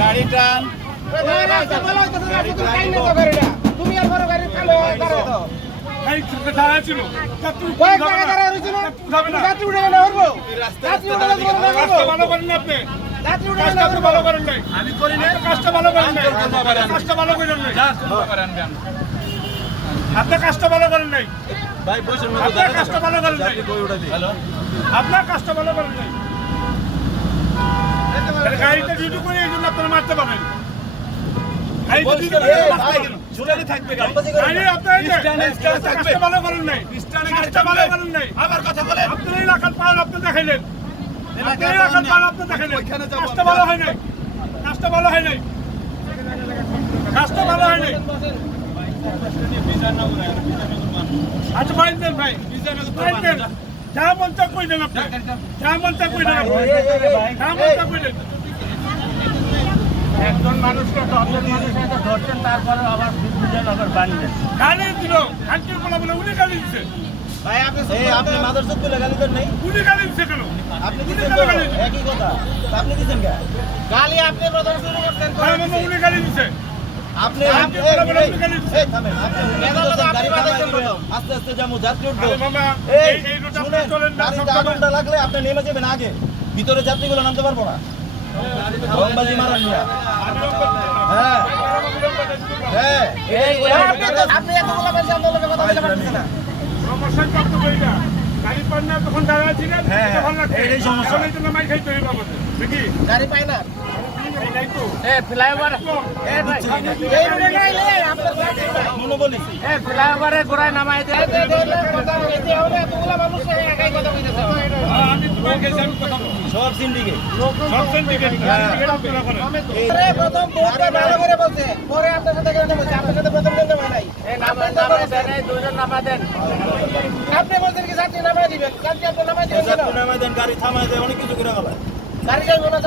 গাড়ি টান তুমি আর বড় গাড়ি চালো আমি করি না কাজটা ভালো করেন নাই কাজটা ভালো করেন নাই আপনার কাজটা ভালো করেন নাই ভাই বসেন আপনার কাজটা ভালো করেন নাই আপনার কাজটা ভালো করেন নাই গাড়িটা ডিউটি করে এই জন্য আপনারা মারতে পারেন আবার কথা বলে আপনার এলাকার পাল আপনি দেখাইলেন কাজটা ভালো হয় নাই কাজটা ভালো হয় নাই কাজটা ভালো হয় নাই আচ্ছা ভাই দেন ভাই যা মন তা কই দেন আপনি যা মন তা কই দেন যা মন তা কই দেন একজন মানুষকে দশজন মানুষের ধরছেন তারপরে আবার বুঝেন আবার বানলেন গালি দিল হাঁটির বলা বলে উনি গালি দিচ্ছে ভাই আপনি মাদরসত বলে গালি দেন নাই উনি গালি দিচ্ছে কেন আপনি কি একই কথা আপনি দিছেন গালি আপনি প্রথম শুরু করতেন উনি গালি দিচ্ছে আপনি আস্তে আস্তে যাবো যাত্রী উঠবো আগুনটা লাগলে আপনি নেমে যাবেন আগে ভিতরে যাত্রীগুলো নামতে পারবো না রংবাজি মারান নিয়া হ্যাঁ হ্যাঁ আপনি এতগুলো বেশি আন্দোলনের কথা বলতে পারছেন না সমস্যা কত কইরা গাড়ি পান না তখন দাঁড়ায় ছিলেন ভালো লাগছে এই সমস্যা এই জন্য মাই খাইতে হইব আমাদের দেখি গাড়ি পাই না ফ্লাইওভার এই রোডে গাইলে আপনার গাড়ি মনে বলি ফ্লাইওভারে গোড়ায় নামাই দেয় কথা বলতে হবে এতগুলো মানুষ একাই কথা কইতেছে আমি তোমাকে আমি কথা বলছি সব সিন্ডিকেট আরে প্রথম বহুত ভালো করে বলছে পরে আপনার সাথে কেন বলছে আপনার সাথে প্রথম কেন নাই এই নামাই দেন দুইজন নামাই দেন আপনি বলছেন কি যাত্রী নামাই দিবেন যাত্রী আপনি নামাই দিবেন গাড়ি থামাই দেয় অনেক কিছু করে গেল গাড়ি যাইবো না